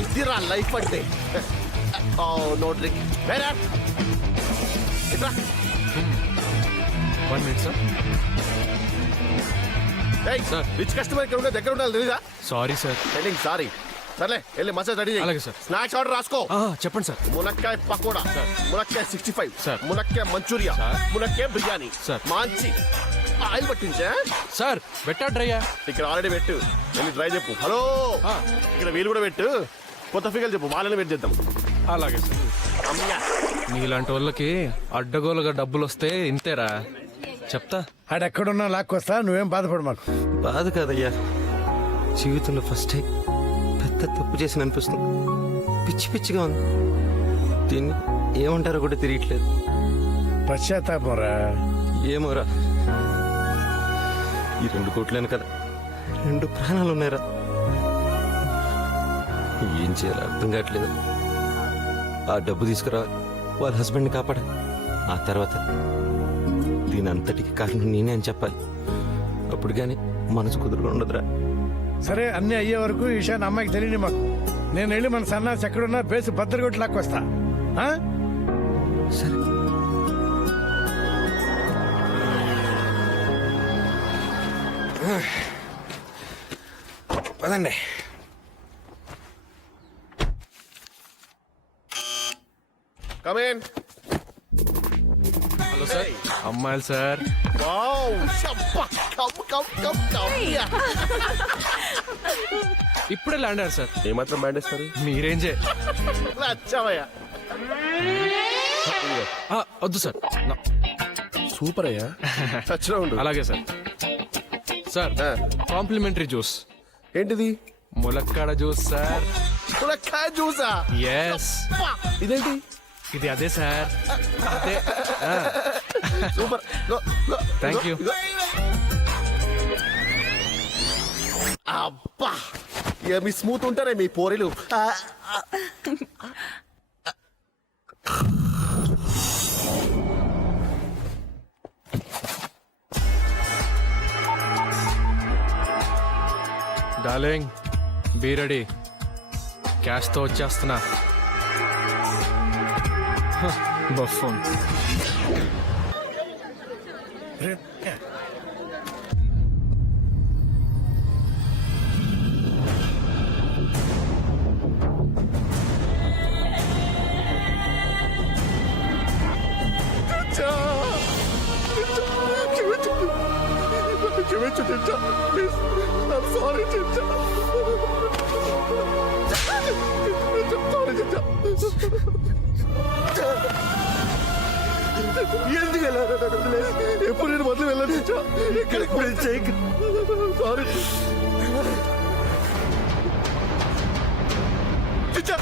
ఇదిరా లైఫ్ అంటే. Oh no drink. వేరే ఇట్రా. 1 minute సార్. ఏయ్ సార్. రిచ్ కస్టమర్ ఇక్కడ ఉండే దగ్గర ఉండాలి తెలీదా? Sorry sir. Telling sorry. సర్లే వెళ్ళి మసాజ్ రెడీ చేయి. అలాగే సార్. స్నాక్స్ ఆర్డర్ రాసుకో. చెప్పండి సార్. మునక్కాయ పకోడా, సార్. మునక్కాయ 65, సార్. మునక్కాయ మంచూరియా, సార్. మునక్కాయ బిర్యానీ, సార్. మాంచి ఆయిల్ పట్టించా. సార్ పెట్టా డ్రైయా? ఇక్కడ ఆల్రెడీ పెట్టు. వెళ్ళి డ్రై చెప్పు. హలో ఇక్కడ వీలు కూడా పెట్టు. కొత్త ఫిగర్ చెప్పు, వాళ్ళని వెయిట్ చేద్దాం. అలాగే సార్. అమ్మయ్య. మీలాంటి వాళ్ళకి అడ్డగోలుగా డబ్బులు వస్తే ఇంతేరా. చెప్తా. ఆడెక్కడున్నా లాక్కొస్తా, నువ్వేం బాధపడు మాకు. బాధ కాదయ్యా, జీవితంలో ఫస్ట్ టైం పెద్ద తప్పు చేసిన అనిపిస్తుంది. పిచ్చి పిచ్చిగా ఉంది. దీన్ని ఏమంటారో కూడా తెలియట్లేదు. పశ్చాత్తాపంరా. ఏమోరా, ఈ 2 కోట్లేను కదా, 2 ప్రాణాలు ఉన్నాయిరా. ఏం చేయాలో అర్థం కావట్లేదు. ఆ డబ్బు తీసుకురా, వాళ్ళ హస్బెండ్ని కాపాడా. ఆ తర్వాత దీని అంతటికి కారణం నేనే అని చెప్పాలి. అప్పుడు కానీ మనసు కుదురుగా ఉండదురా. సరే అన్ని అయ్యే వరకు ఈ విషయాన్ని అమ్మాయికి తెలియని మాకు. నేను వెళ్ళి మన సన్నాసి ఎక్కడున్నా బేసు బద్దరు లాక్కొస్తా. ఆ? సరే. పదండి. Come in. Hello sir. అమ్మాయిలు సార్. వావ్ షబ్బా. కమ్. ఇప్పుడే ల్యాండ్ అయ్యారు సార్. ఏమాత్రం బ్యాండేస్తారు? మీరేంజే. నచ్చావయ్యా. వద్దు సార్. సూపర్ అయ్యా. టచ్లో ఉండు. అలాగే సార్. Sir complementary juice. ఏంటిది? ములక్కాడ జ్యూస్ సార్. మునక్కాయ జ్యూసా? ఎస్. ఇదేంటి? ఇది అదే సార్. అదే. సూపర్. Thank you. అబ్బా ఏమి స్మూత్ ఉంటారే మీ పోరీలు. Darling be ready. క్యాష్తో వచ్చేస్తున్నా. బఫూన్. క్షమించు చిచ్చా. ప్లీజ్ ఐమ్ సారీ చిచ్చా. సారీ చిచ్చా. ఎందుకు వెళ్ళారు? ఎప్పుడు నేను మొదలు వెళ్ళాను చిచ్చా. ఎక్కడికి సారీ చిచ్చా.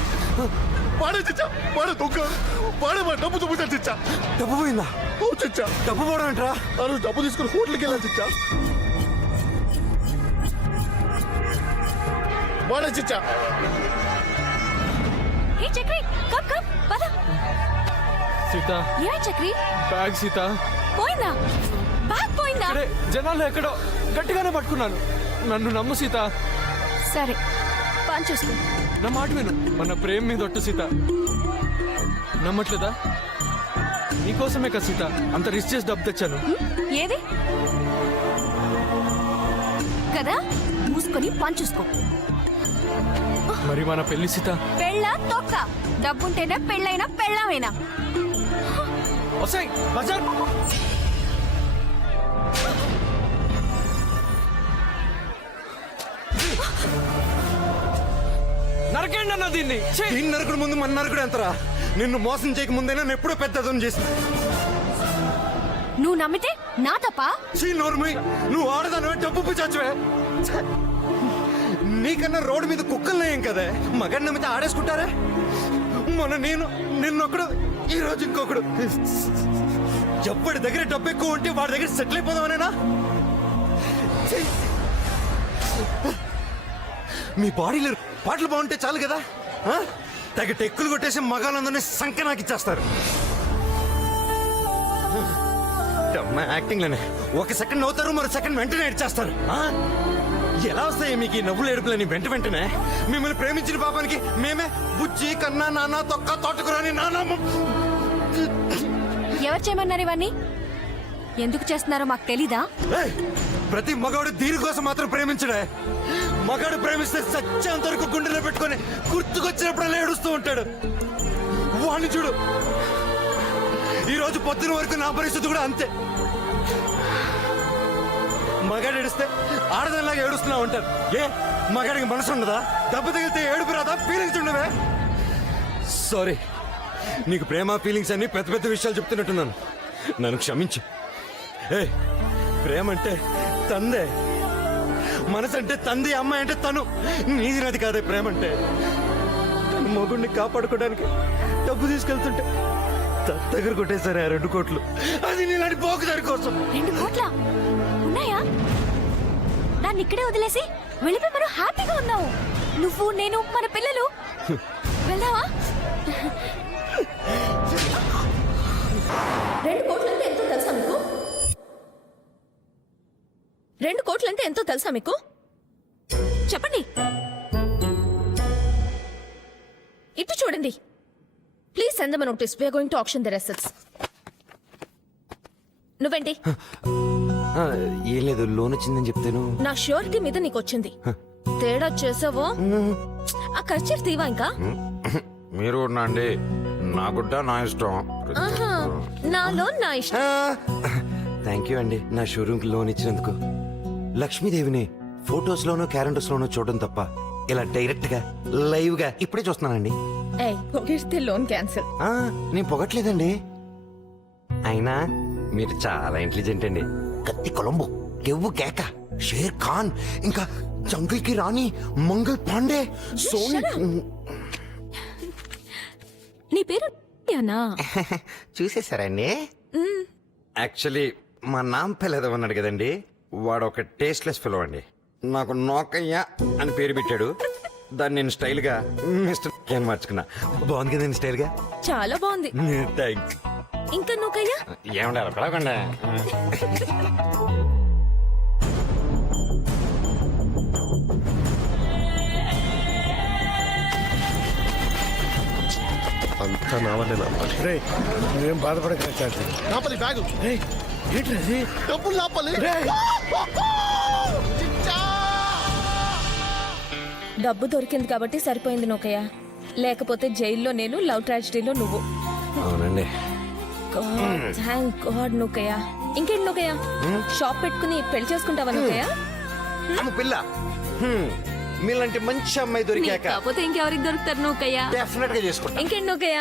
వాడే చిచ్చా. వాడే దొంగ. వాడే మా డబ్బు దుబ్బుతాడు చిచ్చా. డబ్బు పోయిందా? ఓ చిచ్చా. డబ్బు పోవడం ఏంట్రా? ఆ రోజు డబ్బు తీసుకుని హోటల్కి వెళ్ళాలి చిచ్చా. వాడే చిచ్చా. ఏ చక్రి కమ్ కమ్ పద. సీత ఏ చక్రి బ్యాగ్. సీత పోయిందా? బ్యాగ్ పోయిందా? ఇక్కడే జనాలు ఎక్కడో గట్టిగానే పట్టుకున్నాను. నన్ను నమ్ము సీత. సరే పని చూసుకో. నా మాట విను. మన ప్రేమ మీద ఒట్టు సీత. నమ్మట్లేదా? నీకోసమే కదా సీత అంత రిస్క్ చేసి డబ్బు తెచ్చాను. ఏది కదా? మూసుకొని పని చూసుకో. మరి మన పెళ్లి సీత. పెళ్ళ తొక్క. డబ్బుంటేనే పెళ్ళైనా పెళ్ళమైనా. వసాయ్ బజార్. నరకండి అన్న దీన్ని. దీన్ని నరకుడు ముందు మన నరకుడు ఎంతరా? నిన్ను మోసం చేయక ముందే నన్ను ఎప్పుడో పెద్దదం చేసి. నువ్వు నమ్మితే నా తప్ప. నోర్మి, నువ్వు ఆడదాను డబ్బు పిచ్చాచువే. నీకన్నా రోడ్డు మీద కుక్కలు ఏం కదే. మగని నమ్మితే ఆడేసుకుంటారే. మొన్న నేను నిన్నొక్కడు, ఈ రోజు ఇంకొకడు. ఎప్పటి దగ్గర డబ్బు ఎక్కువ ఉంటే వాడి దగ్గర సెటిల్ అయిపోదామనేనా? మీ బాడీలో పాటలు బాగుంటే చాలు కదా. తగ్గ టెక్కులు కొట్టేసి మగాళ్ళందరినీ సంఖ్య నాకు ఇచ్చేస్తారు. యాక్టింగ్ లోనే 1 సెకండ్ నవ్వుతారు, మరో సెకండ్ వెంటనే ఇచ్చేస్తారు. ఎలా వస్తాయి మీకు ఈ నవ్వులు ఏడుపులని వెంటనే మిమ్మల్ని ప్రేమించిన పాపానికి మేమే బుజ్జి కన్నా నాన్న తొక్క తోటకురాని నాన్న ఎవరు చేయమన్నారు ఇవన్నీ? ఎందుకు చేస్తున్నారో మాకు తెలీదా? ఏయ్! ప్రతి మగాడు దీనికోసం మాత్రం ప్రేమించడే. మగాడు ప్రేమిస్తే సత్యంత వరకు గుండెలో పెట్టుకొని గుర్తుకొచ్చినప్పుడల్లా ఏడుస్తూ ఉంటాడు. వాణ్ణి చూడు, ఈ రోజు పొద్దున వరకు నా పరిస్థితి కూడా అంతే. మగాడు ఏడిస్తే ఆడదానిలాగా ఏడుస్తున్నావు అంటారు. ఏ మగాడికి మనసు ఉండదా? దెబ్బ తగిలితే ఏడుపు రాదా? ఫీలింగ్స్ ఉండవే? సారీ, నీకు ప్రేమ ఫీలింగ్స్ అన్ని పెద్ద పెద్ద విషయాలు చెప్తున్నట్టున్నాను, నన్ను క్షమించు. ఏ ప్రేమ అంటే తందే, మనసు అంటే తంది, అమ్మాయి అంటే తను. నీది నాది కాదే ప్రేమ అంటే. మొగుడిని కాపాడుకోవడానికి డబ్బు తీసుకెళ్తుంటే దగ్గర కొట్టేశారు ఆ 2 కోట్లు. అది నీలాంటి పోకుదారి కోసం. 2 కోట్ల ఉన్నాయా? దాన్ని ఇక్కడే వదిలేసి వెళ్ళిపోయి మనం హ్యాపీగా ఉన్నావు. నువ్వు, నేను, మన పిల్లలు. వెళ్దావా? 2 కోట్లంటే ఎంతో తెలుసా మీకు? 2 కోట్లంటే ఎంతో తెలుసా మీకు? చెప్పండి. ఇటు చూడండి. Please send them notice. We are going to auction their assets. నువ్వేంటి? ఏం లేదు, లోన్ వచ్చిందని చెప్తాను. నా ష్యూరిటీ మీద నీకు వచ్చింది. తేడా చేసావో ఆ ఖర్చు తీవా ఇంకా? మీరు అండి, నా గుడ్డ నా ఇష్టం. ఆహా, నా లోన్ నా ఇష్టం. థ్యాంక్ యూ అండి, నా షోరూమ్ కి లోన్ ఇచ్చినందుకు. లక్ష్మీదేవిని ఫొటోస్ లోనో క్యాలెండర్స్ లోనో చూడడం తప్ప ఇలా డైరెక్ట్ గా లైవ్ గా ఇప్పుడే చూస్తున్నానండి. ఏయ్, పొగిడితే లోన్ క్యాన్సిల్. నేను పొగట్లేదండి. అయినా మీరు చాలా ఇంటెలిజెంట్ అండి. కత్తి కొలంబో, కెవ్వు కేక, షేర్ ఖాన్, ఇంకా జంగిల్ కి రాణి మంగల్ పాండే, సోని. నీ పేరు అన్నా? చూసేశారండి. యాక్చువల్లీ మా నాన్న పిల్లద ఉన్నాడు కదండి, వాడు ఒక టేస్ట్లెస్ ఫెలో అండి. నాకు నోకయ్య అని పేరు పెట్టాడు. దాన్ని నేను స్టైల్ గా మిస్టర్ అని మార్చుకున్నా. బాగుంది కదండి స్టైల్ గా? చాలా బాగుంది. థ్యాంక్స్. ఇంకా నువ్వయ్యా? ఏమంటారు పిలవకుండా? అంతా నా వల్లే నాపాలి. రే నువ్వేం బాధపడక చార్జీ. నాపలి బ్యాగు. రే ఏంటది? డబ్బులు నాపాలి. డబ్బు దొరికింది కాబట్టి సరిపోయింది నోకయ్య. లేకపోతే జైల్లో నేను, లవ్ ట్రాజడీలో నువ్వు. అవునండి. Thank God Nokayya. ఇంకేంటి నోకయ్య, షాప్ పెట్టుకుని పెళ్లి చేసుకుంటావా నోకయ్య? అమ్మ పిల్ల, మీలాంటి మంచి అమ్మాయి దొరికాక కాకపోతే ఇంకెవరికి దొరుకుతారు నోకయ్య? డెఫినెట్ గా చేసుకుంటా. ఇంకేంటి నోకయ్య?